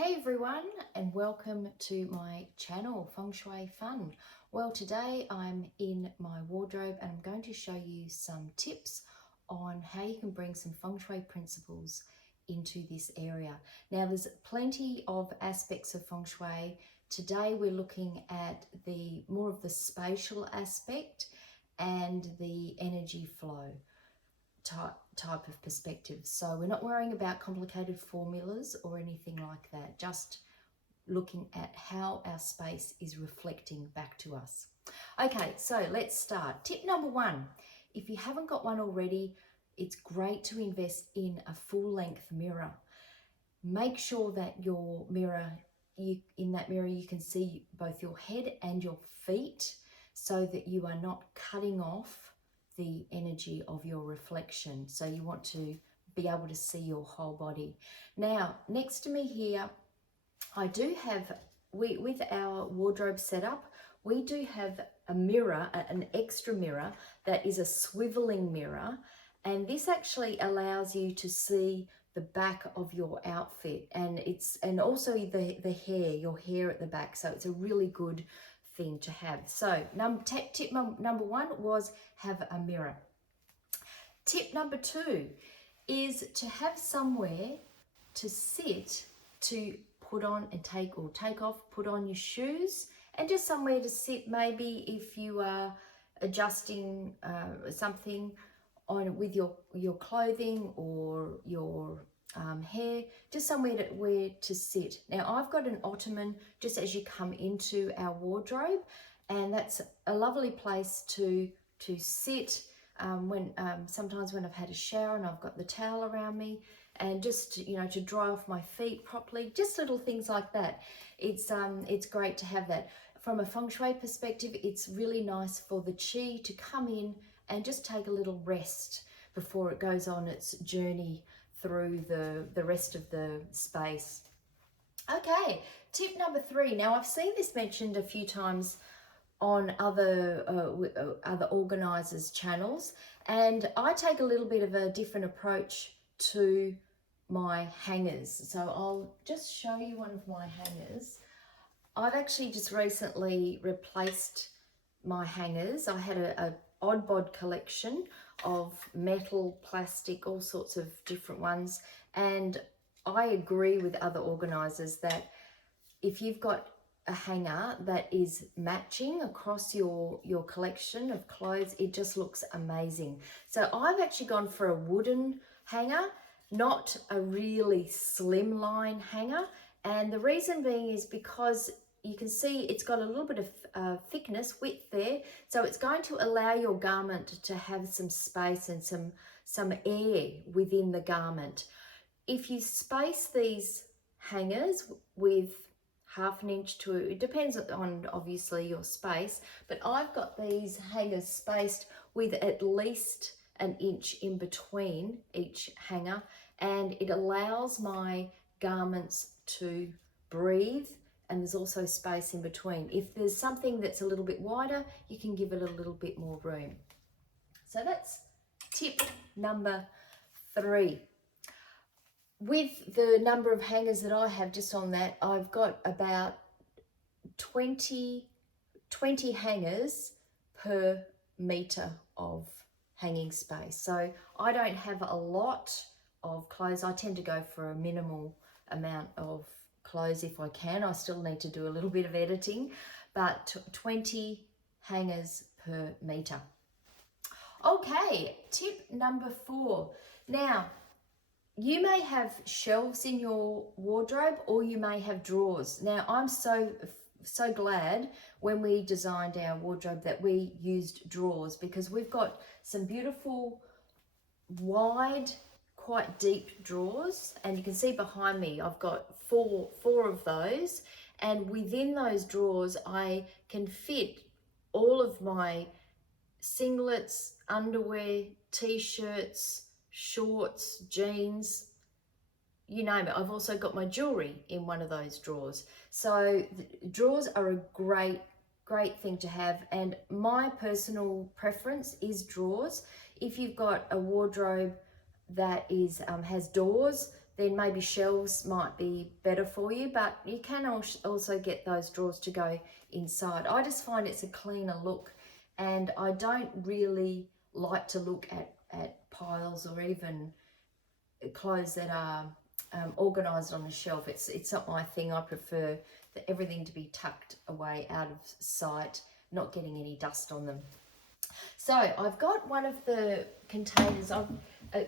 Hey everyone, and welcome to my channel, Feng Shui Fun. Well, today I'm in my wardrobe and I'm going to show you some tips on how you can bring some Feng Shui principles into this area. Now, there's plenty of aspects of Feng Shui. Today we're looking at the more of the spatial aspect and the energy flow type of perspective. So we're not worrying about complicated formulas or anything like that, just looking at how our space is reflecting back to us. Okay, so let's start. Tip number one, if you haven't got one already, it's great to invest in a full length mirror. Make sure that your mirror, in that mirror you can see both your head and your feet so that you are not cutting off the energy of your reflection. So you want to be able to see your whole body. Now, next to me here, I do have, with our wardrobe setup, we do have a mirror, an extra mirror that is a swiveling mirror. And this actually allows you to see the back of your outfit, and also the hair, your hair at the back. So it's a really good thing to have. So tip number one was have a mirror. Tip number two is to have somewhere to sit, to put on and take off, put on your shoes, and just somewhere to sit. Maybe if you are adjusting something on with your clothing or your hair, just somewhere where to sit. Now, I've got an ottoman just as you come into our wardrobe, and that's a lovely place to sit when sometimes when I've had a shower and I've got the towel around me, and just to dry off my feet properly, just little things like that. It's great to have that. From a feng shui perspective, it's really nice for the qi to come in and just take a little rest before it goes on its journey through the rest of the space. Okay, tip number three. Now, I've seen this mentioned a few times on other organisers' channels, and I take a little bit of a different approach to my hangers. So I'll just show you one of my hangers. I've actually just recently replaced my hangers. I had a odd bod collection of metal, plastic, all sorts of different ones, and I agree with other organisers that if you've got a hanger that is matching across your collection of clothes, it just looks amazing. So I've actually gone for a wooden hanger, not a really slimline hanger, and the reason being is because you can see it's got a little bit of thickness, width there, so it's going to allow your garment to have some space and some air within the garment. If you space these hangers with half an inch to, it depends on obviously your space, but I've got these hangers spaced with at least an inch in between each hanger, and it allows my garments to breathe, and there's also space in between. If there's something that's a little bit wider, you can give it a little bit more room. So that's tip number three. With the number of hangers that I have, just on that, I've got about 20 hangers per metre of hanging space. So I don't have a lot of clothes. I tend to go for a minimal amount of clothes if I can. I still need to do a little bit of editing, but 20 hangers per metre. Okay, tip number four. Now, you may have shelves in your wardrobe, or you may have drawers. Now, I'm so glad when we designed our wardrobe that we used drawers, because we've got some beautiful, wide, quite deep drawers, and you can see behind me I've got four of those, and within those drawers I can fit all of my singlets, underwear, t-shirts, shorts, jeans, you name it. I've also got my jewelry in one of those drawers. So drawers are a great thing to have, and my personal preference is drawers. If you've got a wardrobe that is has doors, then maybe shelves might be better for you, but you can also get those drawers to go inside. I just find it's a cleaner look, and I don't really like to look at piles or even clothes that are organised on a shelf. It's not my thing. I prefer everything to be tucked away out of sight, not getting any dust on them. So I've got one of the containers.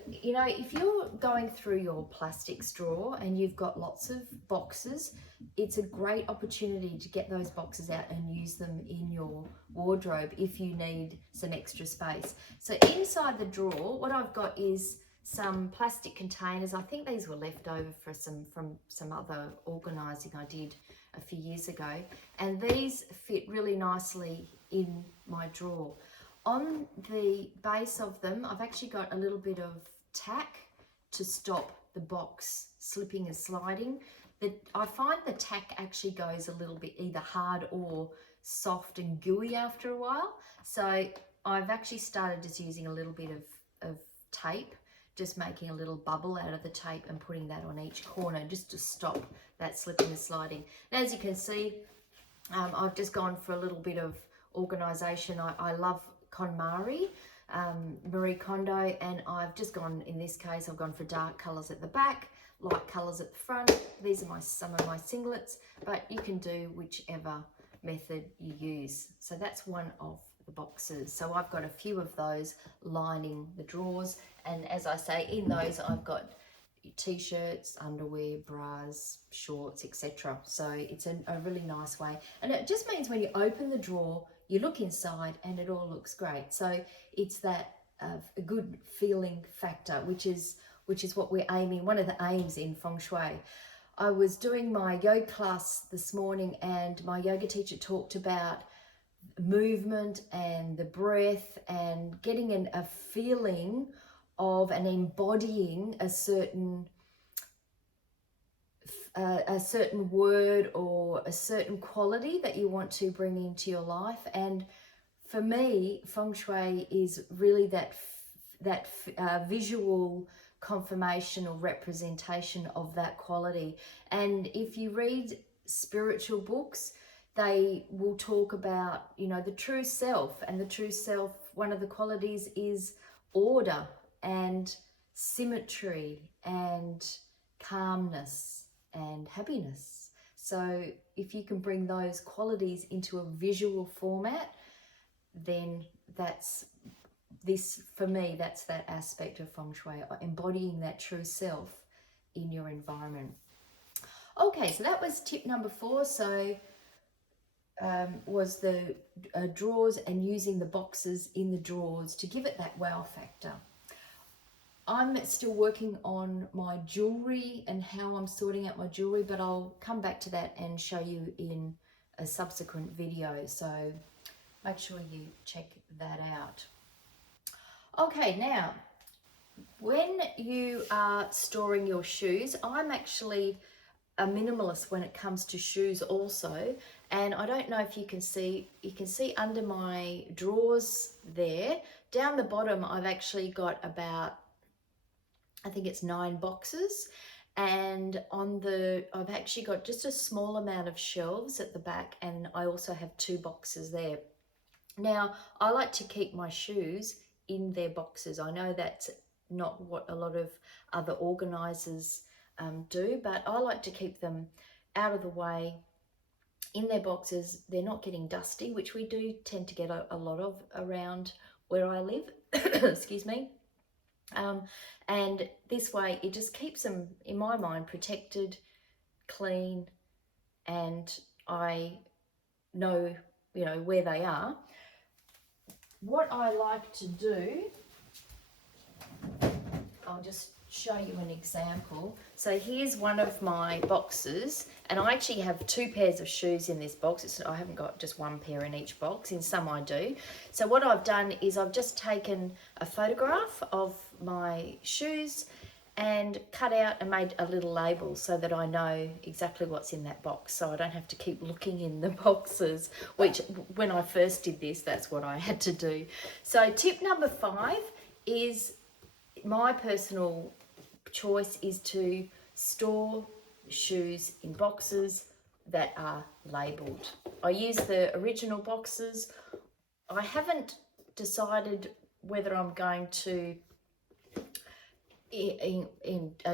You know, if you're going through your plastic drawer and you've got lots of boxes, it's a great opportunity to get those boxes out and use them in your wardrobe if you need some extra space. So inside the drawer, what I've got is some plastic containers. I think these were left over from some other organising I did a few years ago, and these fit really nicely in my drawer. On the base of them, I've actually got a little bit of tack to stop the box slipping and sliding. I find the tack actually goes a little bit either hard or soft and gooey after a while. So I've actually started just using a little bit of tape, just making a little bubble out of the tape and putting that on each corner just to stop that slipping and sliding. And as you can see, I've just gone for a little bit of organisation. I love KonMari, Marie Kondo, and I've just gone, in this case, I've gone for dark colours at the back, light colours at the front. These are some of my singlets, but you can do whichever method you use. So that's one of the boxes. So I've got a few of those lining the drawers, and as I say, in those I've got t-shirts, underwear, bras, shorts, etc. So it's a really nice way, and it just means when you open the drawer, you look inside and it all looks great. So it's that a good feeling factor, which is what we're aiming, one of the aims in feng shui. I was doing my yoga class this morning, and my yoga teacher talked about movement and the breath and getting a feeling of and embodying a certain word or a certain quality that you want to bring into your life. And for me, feng shui is really that visual confirmation or representation of that quality. And if you read spiritual books, they will talk about, you know, the true self, and the true self, one of the qualities is order and symmetry and calmness and happiness. So if you can bring those qualities into a visual format, then that's for me, that's that aspect of feng shui, embodying that true self in your environment. Okay, so that was tip number 4. So was the drawers and using the boxes in the drawers to give it that wow factor. I'm still working on my jewelry and how I'm sorting out my jewelry, but I'll come back to that and show you in a subsequent video. So make sure you check that out. Okay, now, when you are storing your shoes, I'm actually a minimalist when it comes to shoes also, and I don't know if you can see under my drawers there, down the bottom I've actually got about, I think it's 9 boxes, and I've actually got just a small amount of shelves at the back, and I also have 2 boxes there. Now, I like to keep my shoes in their boxes. I know that's not what a lot of other organisers do, but I like to keep them out of the way in their boxes. They're not getting dusty, which we do tend to get a lot of around where I live. Excuse me. And this way it just keeps them, in my mind, protected, clean, and I know, you know, where they are. What I like to do, I'll just show you an example. So here's one of my boxes, and I actually have 2 pairs of shoes in this box. I haven't got just 1 pair in each box. In some I do. So what I've done is I've just taken a photograph of my shoes and cut out and made a little label so that I know exactly what's in that box, so I don't have to keep looking in the boxes, which when I first did this, that's what I had to do. So tip number 5 is, my personal choice is to store shoes in boxes that are labelled. I use the original boxes. I haven't decided whether I'm going to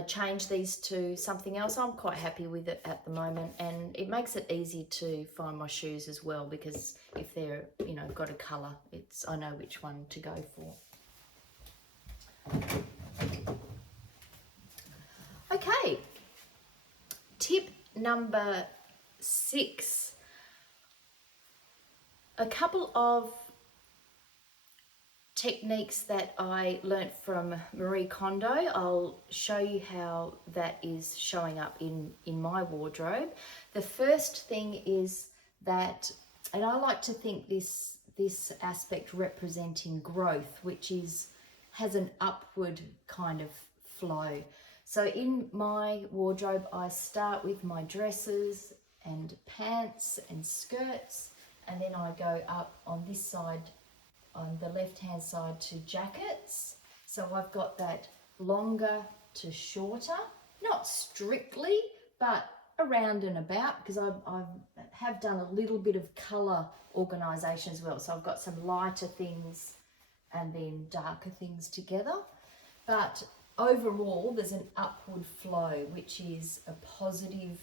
change these to something else. I'm quite happy with it at the moment, and it makes it easy to find my shoes as well, because if they're, you know, got a colour, I know which one to go for. Okay, tip number 6. A couple of techniques that I learnt from Marie Kondo. I'll show you how that is showing up in my wardrobe. The first thing is that, and I like to think this aspect representing growth, which has an upward kind of flow. So in my wardrobe, I start with my dresses and pants and skirts, and then I go up on this side, on the left hand side, to jackets. So I've got that longer to shorter, not strictly, but around and about, because I have done a little bit of colour organisation as well. So I've got some lighter things and then darker things together. But overall, there's an upward flow, which is a positive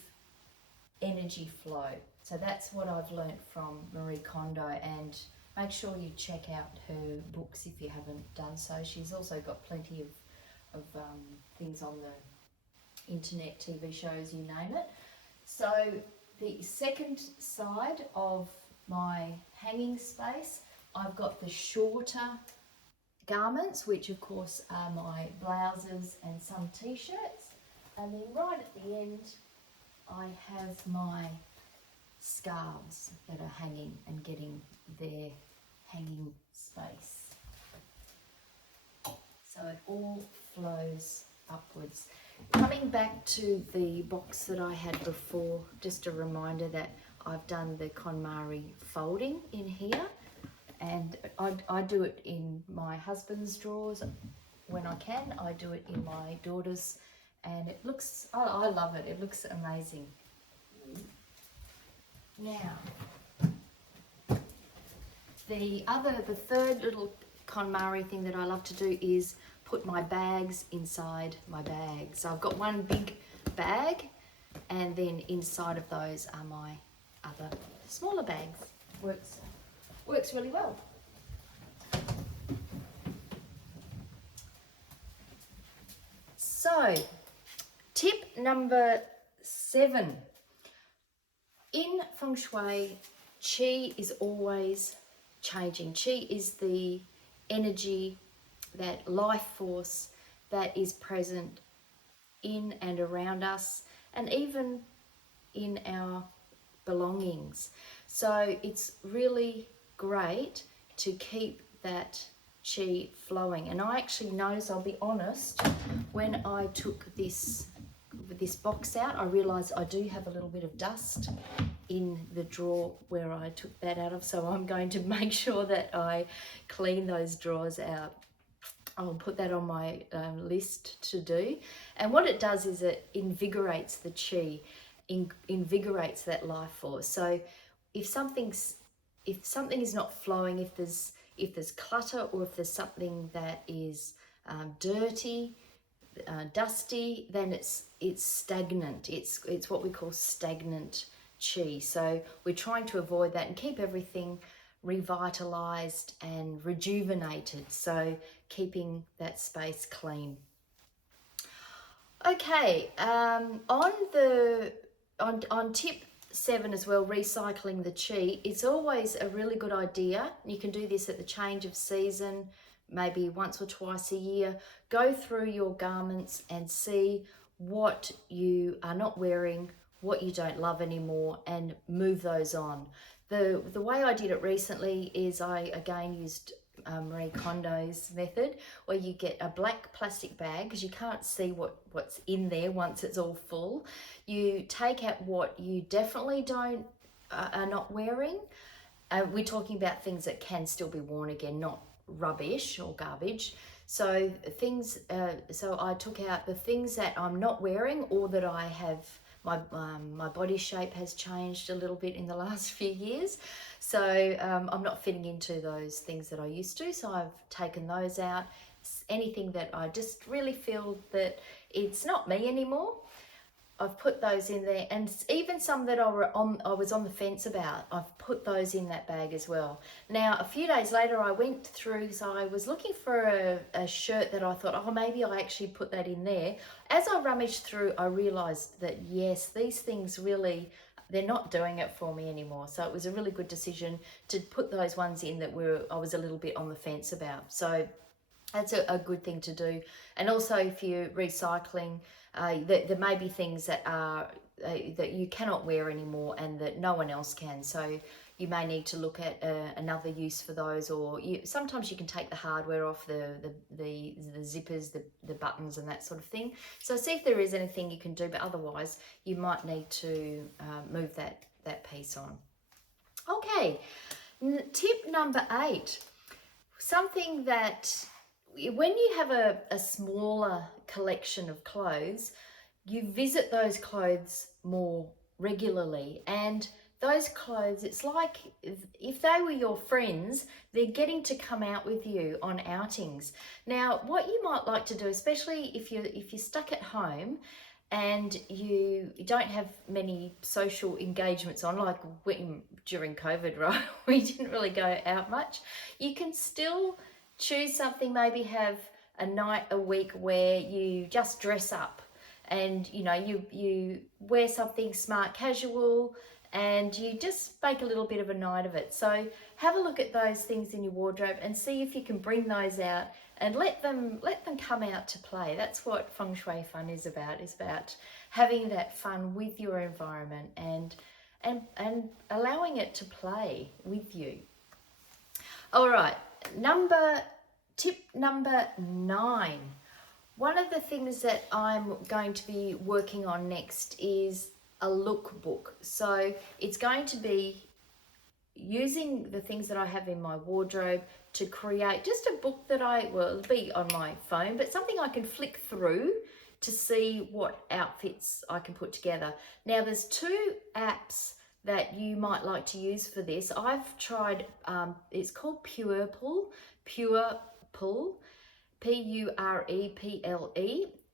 energy flow. So that's what I've learnt from Marie Kondo, and make sure you check out her books if you haven't done so. She's also got plenty of things on the internet, TV shows, you name it. So the second side of my hanging space, I've got the shorter garments, which of course are my blouses and some t-shirts. And then right at the end, I have my scarves that are hanging and getting their hanging space. So it all flows upwards. Coming back to the box that I had before, just a reminder that I've done the KonMari folding in here, and I do it in my husband's drawers when I can. I do it in my daughter's, and it looks, I love it. It looks amazing. Now, the third little KonMari thing that I love to do is put my bags inside my bag. So I've got one big bag, and then inside of those are my other smaller bags. Works really well. So, tip number 7. In feng shui, qi is always changing. Qi is the energy, that life force that is present in and around us, and even in our belongings. So it's really great to keep that qi flowing. And I actually noticed, I'll be honest, when I took this box out, I realized I do have a little bit of dust in the drawer where I took that out of, so I'm going to make sure that I clean those drawers out. I'll put that on my list to do. And what it does is it invigorates the qi, invigorates that life force. So if something is not flowing, if there's clutter, or if there's something that is dirty, dusty, then it's stagnant. It's what we call stagnant qi. So we're trying to avoid that and keep everything revitalized and rejuvenated, so keeping that space clean. Okay, on tip 7 as well, recycling the qi, it's always a really good idea. You can do this at the change of season, maybe once or twice a year. Go through your garments and see what you are not wearing, what you don't love anymore, and move those on. The way I did it recently is I again used Marie Kondo's method, where you get a black plastic bag, because you can't see what's in there once it's all full. You take out what you definitely are not wearing. We're talking about things that can still be worn again, not rubbish or garbage. So things, so I took out the things that I'm not wearing, or that I have, my body shape has changed a little bit in the last few years. So I'm not fitting into those things that I used to. So I've taken those out. Anything that I just really feel that it's not me anymore, I've put those in there, and even some that I was on the fence about, I've put those in that bag as well. Now, a few days later, I went through, so I was looking for a shirt that I thought, oh, maybe I actually put that in there. As I rummaged through, I realised that yes, these things really, they're not doing it for me anymore. So it was a really good decision to put those ones in that I was a little bit on the fence about. So that's a good thing to do. And also, if you're recycling, there may be things that are that you cannot wear anymore and that no one else can. So you may need to look at another use for those, or sometimes you can take the hardware off, the zippers, the buttons and that sort of thing. So see if there is anything you can do, but otherwise you might need to move that piece on. Okay, tip number 8. Something that, when you have a smaller collection of clothes, you visit those clothes more regularly, and those clothes, it's like if they were your friends, they're getting to come out with you on outings. Now, what you might like to do, especially if you're stuck at home and you don't have many social engagements on, like during COVID, right? We didn't really go out much. You can still choose something, maybe have a night a week where you just dress up, and you wear something smart casual, and you just make a little bit of a night of it. So have a look at those things in your wardrobe and see if you can bring those out and let them come out to play. That's what feng shui fun is about having that fun with your environment and allowing it to play with you. All right, tip number 9. One of the things that I'm going to be working on next is a lookbook. So it's going to be using the things that I have in my wardrobe to create just a book that it'll be on my phone, but something I can flick through to see what outfits I can put together. Now, there's 2 apps that you might like to use for this. I've tried, it's called Pure Pull, Pureple, Pureple.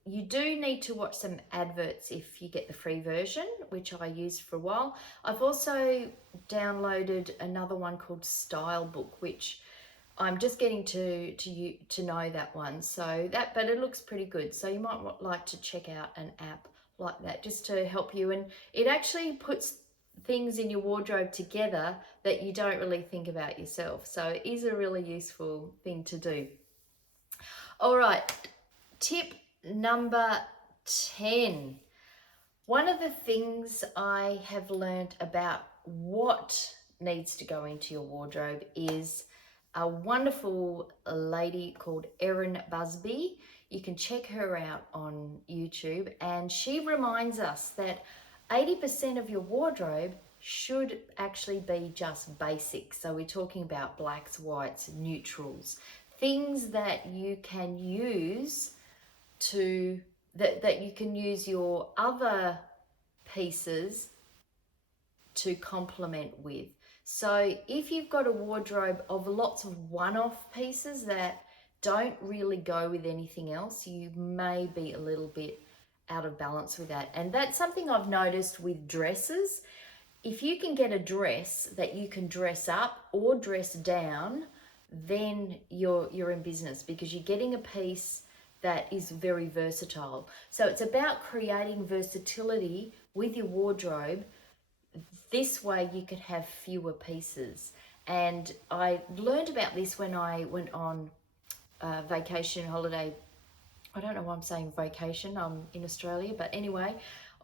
You do need to watch some adverts if you get the free version, which I used for a while. I've also downloaded another one called Style Book, which I'm just getting to know that one. So but it looks pretty good. So you might like to check out an app like that just to help you. And it actually puts things in your wardrobe together that you don't really think about yourself. So it is a really useful thing to do. All right, tip number 10. One of the things I have learned about what needs to go into your wardrobe is a wonderful lady called Erin Busby. You can check her out on YouTube, and she reminds us that 80% of your wardrobe should actually be just basic. So we're talking about blacks, whites, neutrals, things that you can use that you can use your other pieces to complement with. So if you've got a wardrobe of lots of one-off pieces that don't really go with anything else, you may be a little bit out of balance with that. And that's something I've noticed with dresses. If you can get a dress that you can dress up or dress down, then you're in business, because you're getting a piece that is very versatile. So it's about creating versatility with your wardrobe. This way you could have fewer pieces. And I learned about this when I went on vacation, holiday. I don't know why I'm saying vacation, I'm in Australia, but anyway,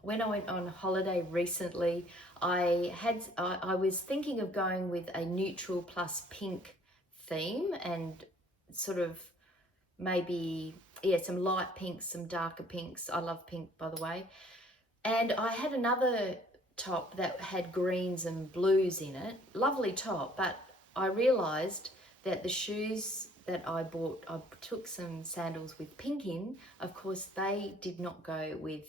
when I went on holiday recently, I was thinking of going with a neutral plus pink theme, and sort of maybe, yeah, some light pinks, some darker pinks. I love pink, by the way. And I had another top that had greens and blues in it. Lovely top, but I realized that the shoes that I bought, I took some sandals with pink in. Of course, they did not go with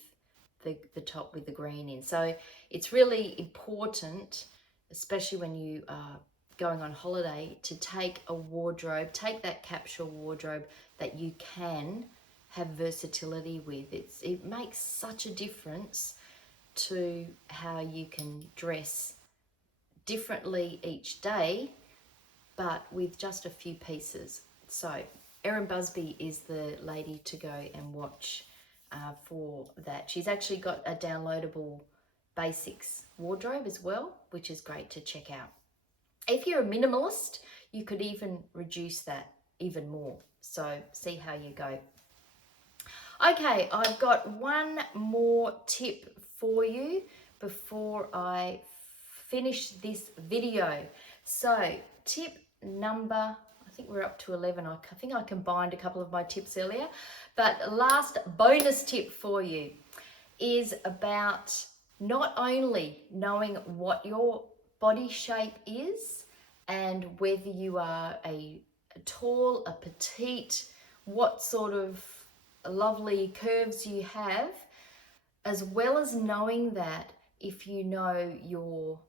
the top with the green in. So it's really important, especially when you are going on holiday, to take a wardrobe, take that capsule wardrobe that you can have versatility with. It makes such a difference to how you can dress differently each day, but with just a few pieces. So Erin Busby is the lady to go and watch for that. She's actually got a downloadable basics wardrobe as well, which is great to check out. If you're a minimalist, you could even reduce that even more. So see how you go. Okay, I've got one more tip for you before I finish this video. So tip number, I think we're up to 11. I think I combined a couple of my tips earlier, but last bonus tip for you is about not only knowing what your body shape is and whether you are a tall, a petite, what sort of lovely curves you have, as well as knowing that if you know your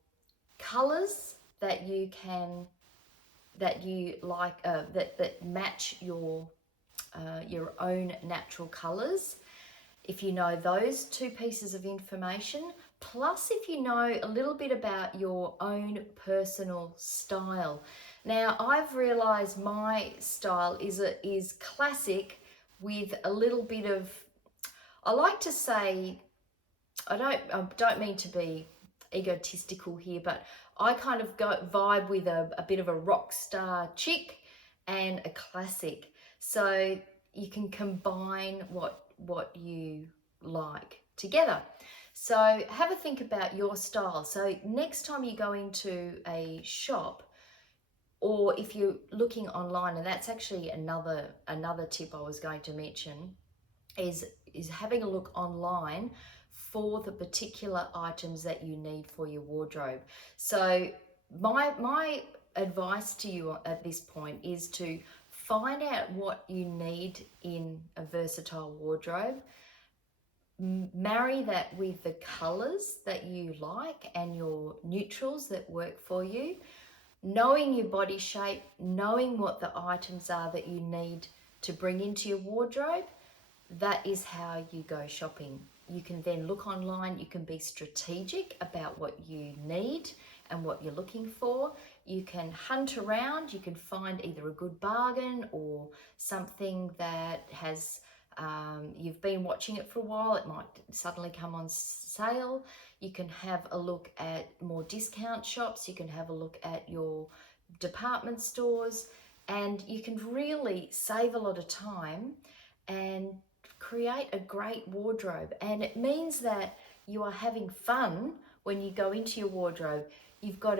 colors that you like, that match your own natural colors. If you know those two pieces of information, plus if you know a little bit about your own personal style. Now, I've realized my style is classic with a little bit of, I like to say, I don't mean to be egotistical here, but I kind of vibe with a bit of a rock star chick and a classic. So you can combine what you like together. So have a think about your style. So next time you go into a shop, or if you're looking online, and that's actually another tip I was going to mention, is having a look online for the particular items that you need for your wardrobe. So my advice to you at this point is to find out what you need in a versatile wardrobe, marry that with the colors that you like and your neutrals that work for you, knowing your body shape, knowing what the items are that you need to bring into your wardrobe. That is how you go shopping. You can then look online, you can be strategic about what you need and what you're looking for. You can hunt around, you can find either a good bargain or something that has, you've been watching it for a while, it might suddenly come on sale. You can have a look at more discount shops, you can have a look at your department stores, and you can really save a lot of time and create a great wardrobe. And it means that you are having fun when you go into your wardrobe. You've got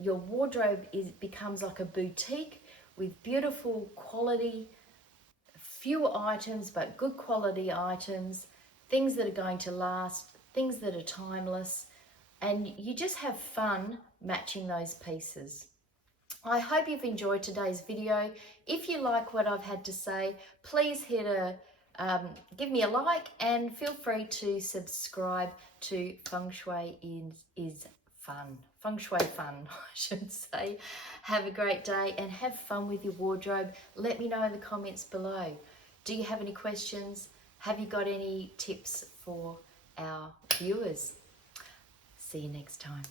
your wardrobe becomes like a boutique with beautiful quality, fewer items, but good quality items, things that are going to last, things that are timeless, and you just have fun matching those pieces. I hope you've enjoyed today's video. If you like what I've had to say, please give me a like and feel free to subscribe to Feng Shui is Fun. Feng Shui Fun, I should say. Have a great day and have fun with your wardrobe. Let me know in the comments below. Do you have any questions? Have you got any tips for our viewers? See you next time.